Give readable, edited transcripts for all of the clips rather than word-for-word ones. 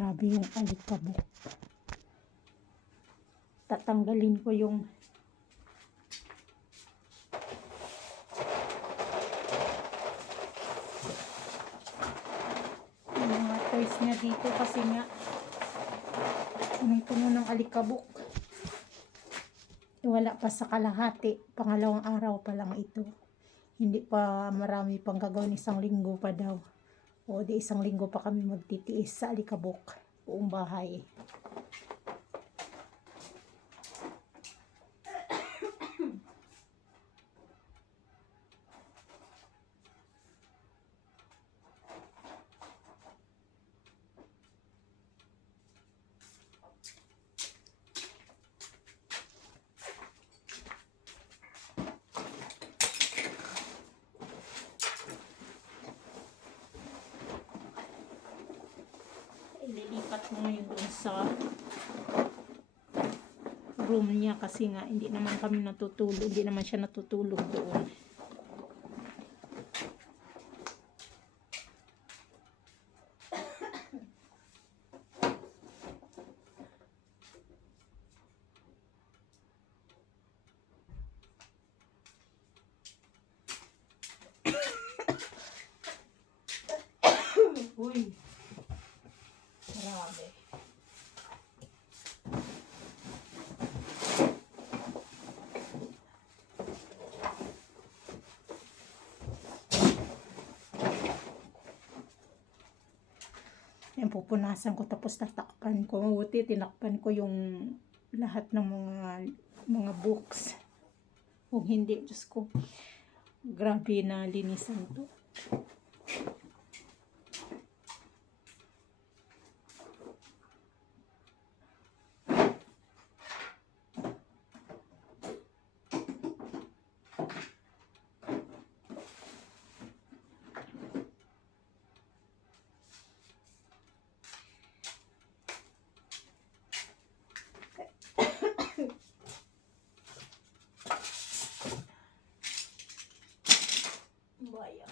Grabe yung alikabok. Tatanggalin ko yung mga toys niya dito kasi nga punong-puno ng alikabok. Wala pa sa kalahati. Pangalawang araw pa lang ito. Hindi pa marami pang gagawin. 1 linggo pa daw. O di 1 linggo pa kami magtitiis sa alikabok. Buong bahay. Ililipat mo ngayon doon sa room niya kasi nga hindi naman kami natutulog, hindi naman siya natutulog doon. Uy. Grabe. Yan, pupunasan ko tapos tatakpan ko. Mabuti, tinakpan ko yung lahat ng mga books. Kung hindi, Diyos ko, grabe na linisan to. Bayan.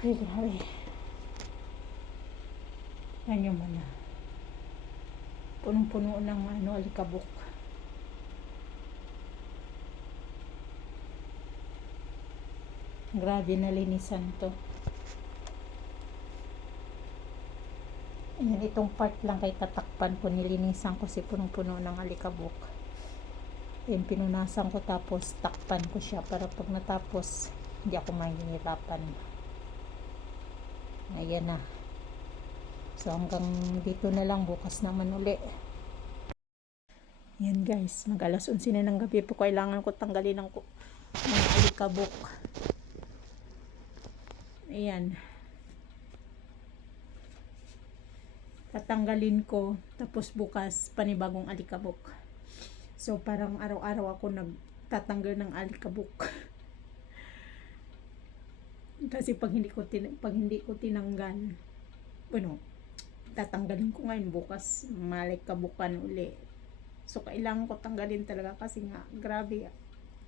Ay, grabe. Yan yung mana. Punong-puno ng alikabok. Grabe na linisan to. Ayan, itong part lang kay tatakpan ko, nilinisan ko si punong-puno ng alikabok. Ayan, pinunasan ko tapos takpan ko siya para pag natapos, hindi ako mahihirapan. Ayan na. So hanggang dito na lang, bukas naman uli. Ayan guys, mag alas 11 na ng gabi po, kailangan ko tanggalin ng alikabok. Ayan. Tatanggalin ko, tapos bukas panibagong alikabok. So parang araw-araw ako nagtatanggal ng alikabok. Kasi pag hindi ko tinanggal, bueno, tatanggalin ko ngayon, bukas malikabukan uli. So kailangan ko tanggalin talaga kasi nga grabe,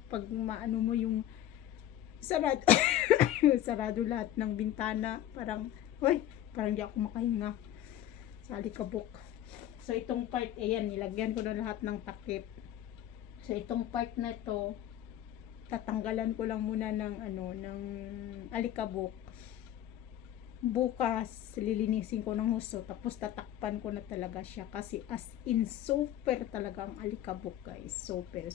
pag maano mo yung sarado sarado lahat ng bintana, parang di ako makahinga sa alikabok. So itong part, ayan, nilagyan ko na lahat ng takip. So itong part na to, tatanggalan ko lang muna ng alikabok. Bukas lilinisin ko ng husto, tapos tatakpan ko na talaga siya kasi as in super talaga ang alikabok guys, super.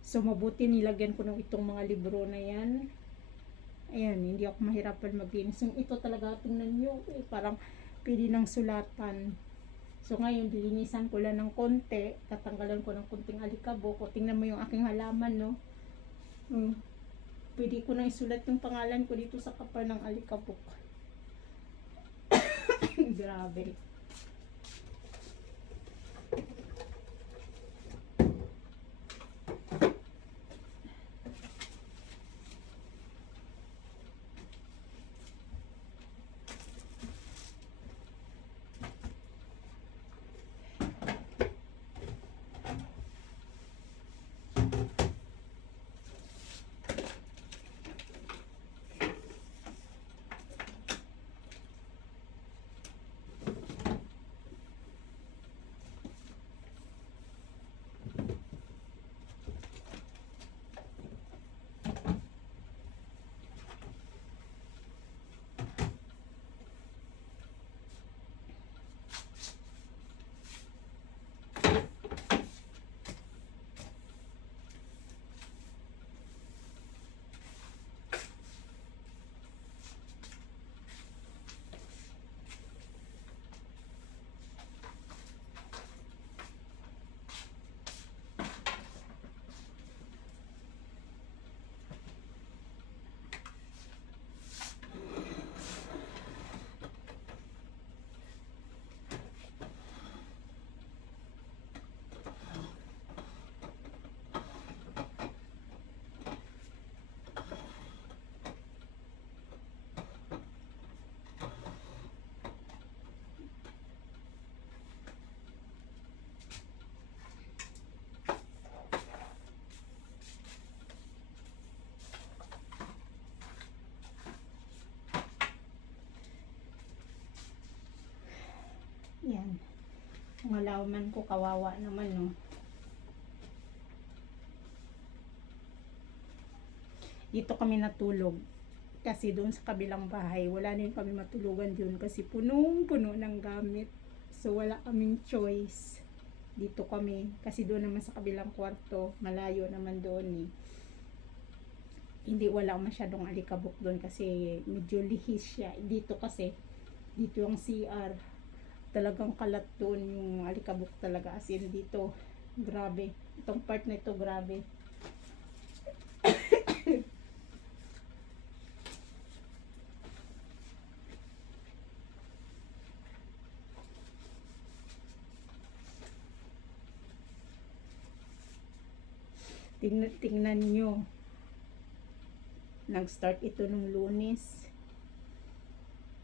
So mabuti nilagyan ko ng itong mga libro na yan. Ayan, hindi ako mahirapan maglinis. Yung ito talaga, tingnan nyo, parang pwede ng sulatan. So ngayon, dilinisan ko lang ng konti, tatanggalan ko ng konting alikabok. O tingnan mo yung aking halaman, no? Pwede ko nang isulat yung pangalan ko dito sa kapal ng alikabok. Grabe. Yan. Ang halaman ko, kawawa naman, no. Dito kami natulog. Kasi doon sa kabilang bahay, wala na kami matulugan doon kasi punong-puno ng gamit. So wala kaming choice. Dito kami. Kasi doon naman sa kabilang kwarto, malayo naman doon eh. Hindi, wala masyadong alikabok doon kasi medyo lihis siya. Dito kasi, dito yung CR. Talagang kalat doon yung alikabok talaga, as in dito, grabe. Itong part na ito, grabe. Tingnan nyo, nag-start ito nung Lunes,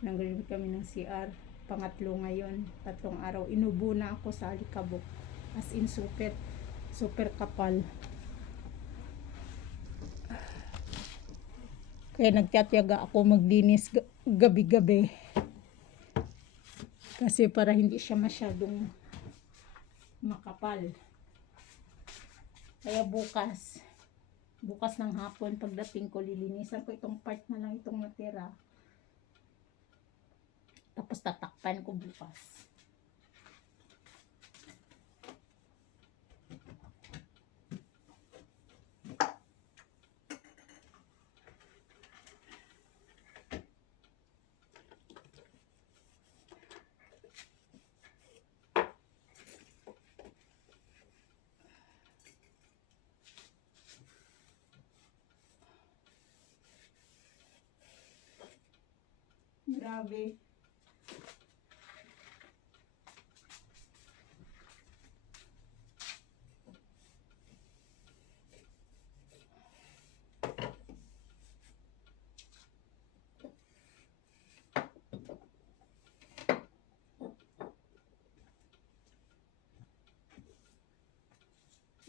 nanggaling kami ng CR, pangatlo ngayon, 3 araw, inubo na ako sa alikabok, as in super kapal. Kaya nagtatiyaga ako maglinis gabi-gabi. Kasi para hindi siya masyadong makapal. Kaya bukas ng hapon pagdating ko, lilinisan ko itong part na lang itong natira. Tapos tatakpan ko bukas. Grabe.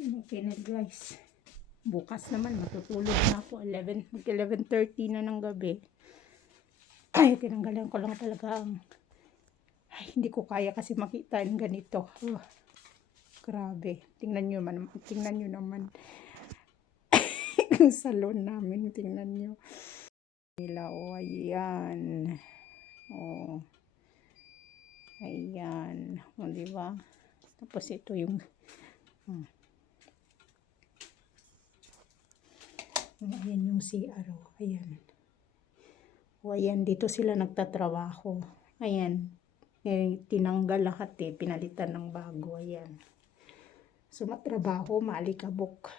Okay na guys. Bukas naman matutulog na ako. 11:30 na ng gabi. Ay, tinanggalan ko lang talaga ang... Ay, hindi ko kaya kasi makita yung ganito. Oh, grabe. Tingnan nyo naman. Ang salon namin. Tingnan nyo. Nila, oh, ayan. Oh. Ayan. O, diba? Tapos ito yung... Ayan yung CR. Oh. Ayan. O, ayan, dito sila nagtatrabaho. Ayan. Tinanggal lahat pinalitan ng bago. Ayan. So, matrabaho, maalikabok.